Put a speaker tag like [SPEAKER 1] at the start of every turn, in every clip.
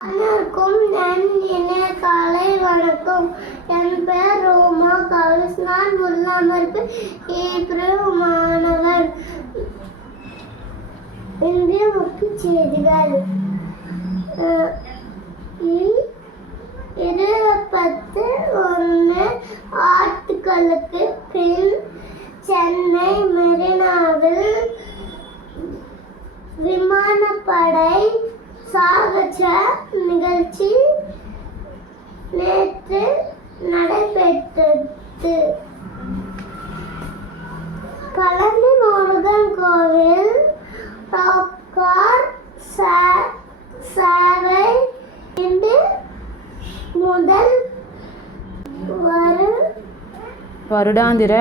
[SPEAKER 1] அனைவருக்கும் என் இணைய காலை வணக்கம். என் பெயர் ரோமா காலிஸ். நான் உள்ளமர்ப்பு ஏப்ரல் மாணவர் இந்திய முக்கிய செய்திகள். இருபத்து ஒன்று ஆட்டுக்களுக்கு பின் சென்னை மெரினாவில் விமானப்படை சாகச நிகழ்ச்சி நேற்று நடைபெற்றது. பழனி முருகன் கோவில் சேவை இன்று முதல் வரு
[SPEAKER 2] வருடாந்திர.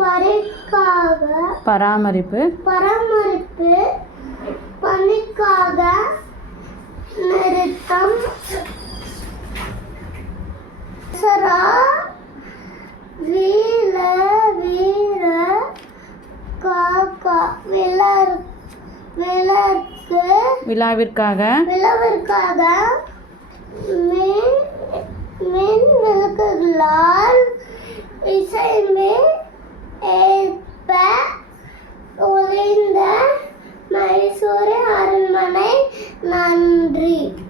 [SPEAKER 1] பறிக்காக
[SPEAKER 2] பராமரிப்பு.
[SPEAKER 1] பராமரிப்பு விழாவிற்கு விழாவிற்காக விழாவிற்காக மின் விளக்குகளால்
[SPEAKER 2] இசைமே
[SPEAKER 1] ஏற்ப ஒளிந்த மைசூர் அரண்மனை. நன்றி.